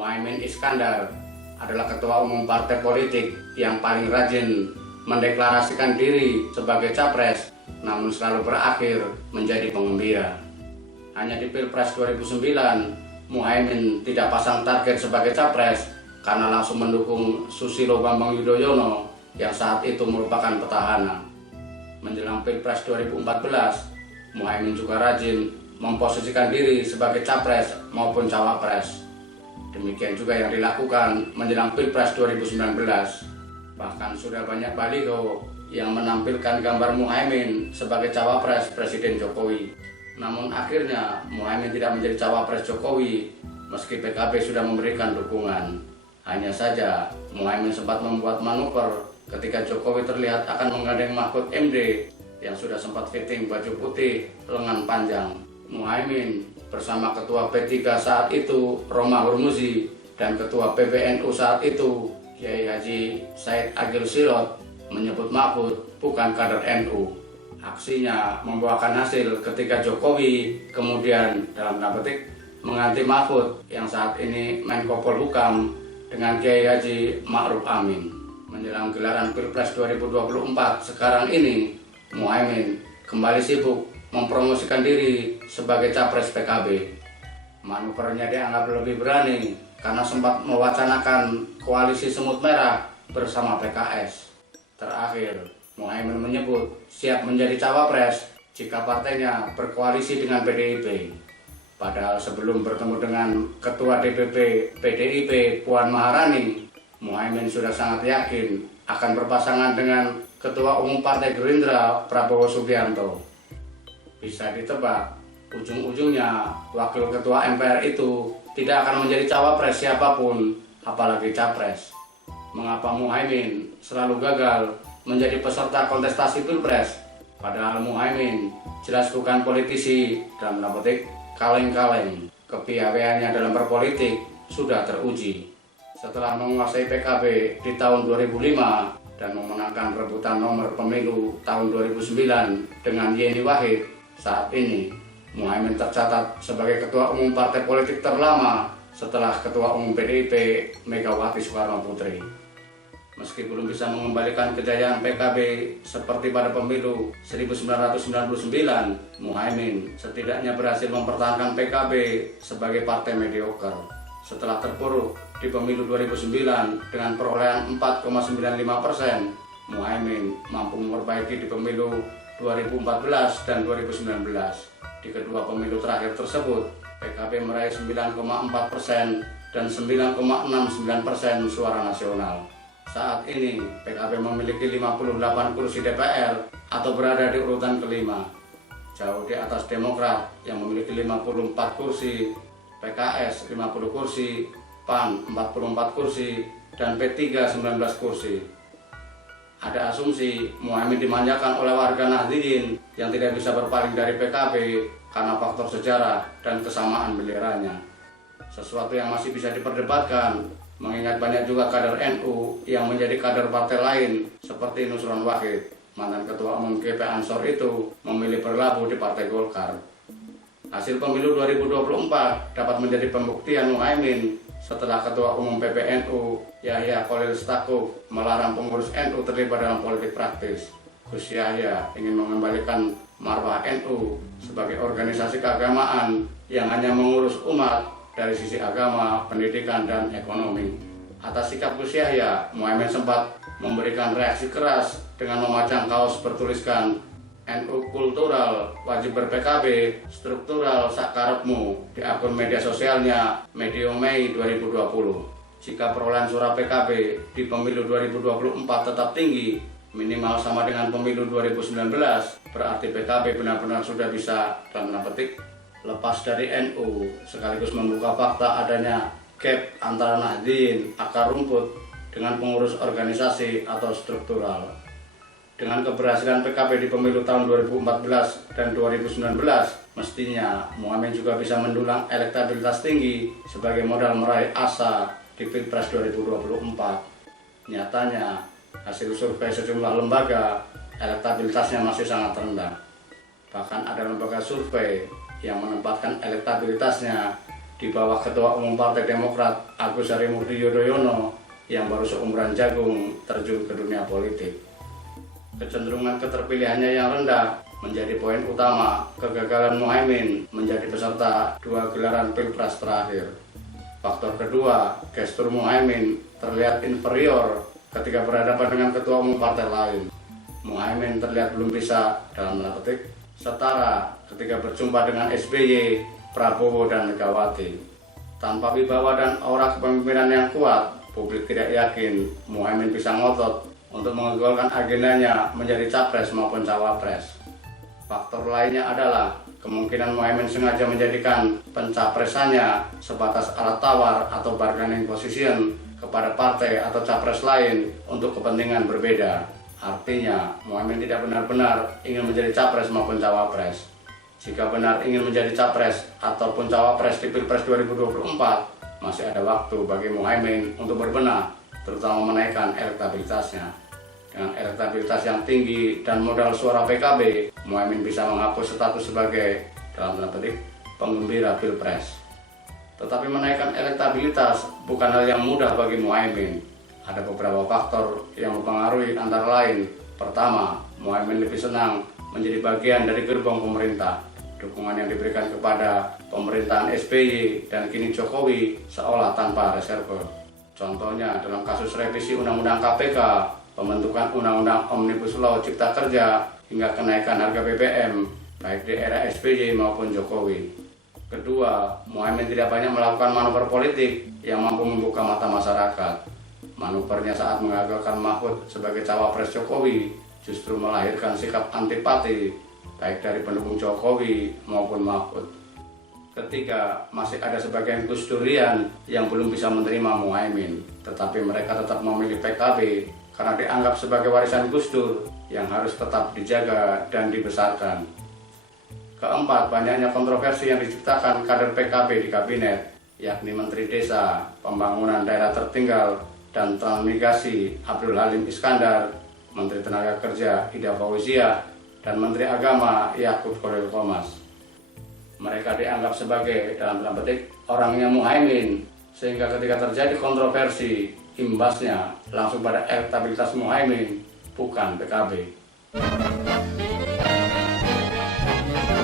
Muhaimin Iskandar adalah ketua umum partai politik yang paling rajin mendeklarasikan diri sebagai capres, namun selalu berakhir menjadi penggembira. Hanya di Pilpres 2009, Muhaimin tidak pasang target sebagai capres karena langsung mendukung Susilo Bambang Yudhoyono yang saat itu merupakan petahana. Menjelang Pilpres 2014, Muhaimin juga rajin memposisikan diri sebagai capres maupun cawapres. Demikian juga yang dilakukan menjelang Pilpres 2019. Bahkan sudah banyak baliho yang menampilkan gambar Muhaimin sebagai cawapres Presiden Jokowi. Namun akhirnya Muhaimin tidak menjadi cawapres Jokowi meski PKB sudah memberikan dukungan. Hanya saja Muhaimin sempat membuat manuver ketika Jokowi terlihat akan menggandeng Mahfud MD yang sudah sempat fitting baju putih lengan panjang. Muhaimin bersama Ketua P3 saat itu Roma Hurmuzi dan Ketua PBNU saat itu Kiai Haji Said Agil Sirot menyebut Mahfud bukan kader NU. Aksinya membuahkan hasil ketika Jokowi kemudian dalam tanda petik mengganti Mahfud yang saat ini Menko Polhukam dengan Kiai Haji Ma'ruf Amin. Menjelang gelaran Pilpres 2024 sekarang ini, Muhaimin kembali sibuk mempromosikan diri sebagai capres PKB. Manuvernya dianggap lebih berani karena sempat mewacanakan koalisi semut merah bersama PKS. Terakhir, Muhaimin menyebut siap menjadi cawapres jika partainya berkoalisi dengan PDIP. Padahal sebelum bertemu dengan Ketua DPP PDIP Puan Maharani, Muhaimin sudah sangat yakin akan berpasangan dengan Ketua Umum Partai Gerindra Prabowo Subianto. Bisa ditebak, ujung-ujungnya Wakil Ketua MPR itu tidak akan menjadi cawapres siapapun, apalagi capres. Mengapa Muhaimin selalu gagal menjadi peserta kontestasi Pilpres? Padahal Muhaimin jelas bukan politisi dalam tanda petik kaleng-kaleng. Kepiawaiannya dalam berpolitik sudah teruji. Setelah menguasai PKB di tahun 2005 dan memenangkan rebutan nomor pemilu tahun 2009 dengan Yeni Wahid, saat ini Muhaimin tercatat sebagai ketua umum partai politik terlama setelah ketua umum PDIP Megawati Soekarno Putri. Meski belum bisa mengembalikan kejayaan PKB seperti pada pemilu 1999, Muhaimin setidaknya berhasil mempertahankan PKB sebagai partai mediocre. Setelah terpuruk di pemilu 2009 dengan perolehan 4,95%, Muhaimin mampu memperbaiki di pemilu 2014 dan 2019. Di kedua pemilu terakhir tersebut, PKB meraih 9,4% dan 9,69% suara nasional. Saat ini, PKB memiliki 58 kursi DPR atau berada di urutan kelima, jauh di atas Demokrat yang memiliki 54 kursi, PKS 50 kursi, PAN 44 kursi, dan P3 19 kursi. Ada asumsi Muhaimin dimanjakan oleh warga Nahdliyin yang tidak bisa berpaling dari PKB karena faktor sejarah dan kesamaan benderanya. Sesuatu yang masih bisa diperdebatkan, mengingat banyak juga kader NU yang menjadi kader partai lain seperti Nusron Wahid, mantan Ketua Umum GP Ansor itu memilih berlabuh di Partai Golkar. Hasil pemilu 2024 dapat menjadi pembuktian Muhaimin setelah Ketua Umum PBNU Yahya Khalil Stakuf melarang pengurus NU terlibat dalam politik praktis. Gus Yahya ingin mengembalikan marwah NU sebagai organisasi keagamaan yang hanya mengurus umat dari sisi agama, pendidikan, dan ekonomi. Atas sikap Gus Yahya, Muhaimin sempat memberikan reaksi keras dengan memajang kaos bertuliskan NU kultural, wajib ber-PKB, struktural sakarepmu di akun media sosialnya medio Mei 2020. Jika perolehan suara PKB di pemilu 2024 tetap tinggi, minimal sama dengan pemilu 2019, berarti PKB benar-benar sudah bisa, dalam tanda petik, lepas dari NU, sekaligus membuka fakta adanya gap antara Nahdliyin, akar rumput, dengan pengurus organisasi atau struktural. Dengan keberhasilan PKB di pemilu tahun 2014 dan 2019, mestinya Muhaimin juga bisa mendulang elektabilitas tinggi sebagai modal meraih asa di Pilpres 2024. Nyatanya, hasil survei sejumlah lembaga, elektabilitasnya masih sangat rendah. Bahkan ada lembaga survei yang menempatkan elektabilitasnya di bawah Ketua Umum Partai Demokrat Agus Harimurti Yudhoyono yang baru seumuran jagung terjun ke dunia politik. Kecenderungan keterpilihannya yang rendah menjadi poin utama kegagalan Muhaimin menjadi peserta 2 gelaran Pilpres terakhir. Faktor kedua, gestur Muhaimin terlihat inferior ketika berhadapan dengan ketua umum partai lain. Muhaimin terlihat belum bisa, dalam tanda petik, setara ketika berjumpa dengan SBY, Prabowo, dan Megawati. Tanpa wibawa dan aura kepemimpinan yang kuat, publik tidak yakin Muhaimin bisa ngotot untuk menggolkan agendanya menjadi capres maupun cawapres. Faktor lainnya adalah kemungkinan Muhaimin sengaja menjadikan pencapresannya sebatas alat tawar atau bargaining position kepada partai atau capres lain untuk kepentingan berbeda. Artinya, Muhaimin tidak benar-benar ingin menjadi capres maupun cawapres. Jika benar ingin menjadi capres ataupun cawapres di Pilpres 2024, masih ada waktu bagi Muhaimin untuk berbenah, terutama menaikkan elektabilitasnya. Dengan elektabilitas yang tinggi dan modal suara PKB, Muhaimin bisa menghapus status sebagai, dalam tanda petik, penggembira Pilpres. Tetapi menaikkan elektabilitas bukan hal yang mudah bagi Muhaimin. Ada beberapa faktor yang mempengaruhi, antara lain, pertama, Muhaimin lebih senang menjadi bagian dari gerbong pemerintah. Dukungan yang diberikan kepada pemerintahan SBY dan kini Jokowi seolah tanpa reserve. Contohnya dalam kasus revisi Undang-Undang KPK, pembentukan Undang-Undang Omnibus Law Cipta Kerja, hingga kenaikan harga BBM, baik di era SBY maupun Jokowi. Kedua, Muhaimin tidak banyak melakukan manuver politik yang mampu membuka mata masyarakat. Manuvernya saat mengagalkan Mahfud sebagai cawapres Jokowi justru melahirkan sikap antipati baik dari pendukung Jokowi maupun Mahfud. Ketiga, masih ada sebagian Gus Durian yang belum bisa menerima Muhaimin, tetapi mereka tetap memilih PKB karena dianggap sebagai warisan Gus Dur yang harus tetap dijaga dan dibesarkan. Keempat, banyaknya kontroversi yang diciptakan kader PKB di kabinet, yakni Menteri Desa, Pembangunan Daerah Tertinggal, dan Transmigrasi Abdul Halim Iskandar, Menteri Tenaga Kerja Ida Fauzia, dan Menteri Agama Yakut Khalil Qomas. Mereka dianggap sebagai, dalam tanda petik, orangnya Muhaimin, sehingga ketika terjadi kontroversi, imbasnya langsung pada elektabilitas Muhaimin, bukan PKB.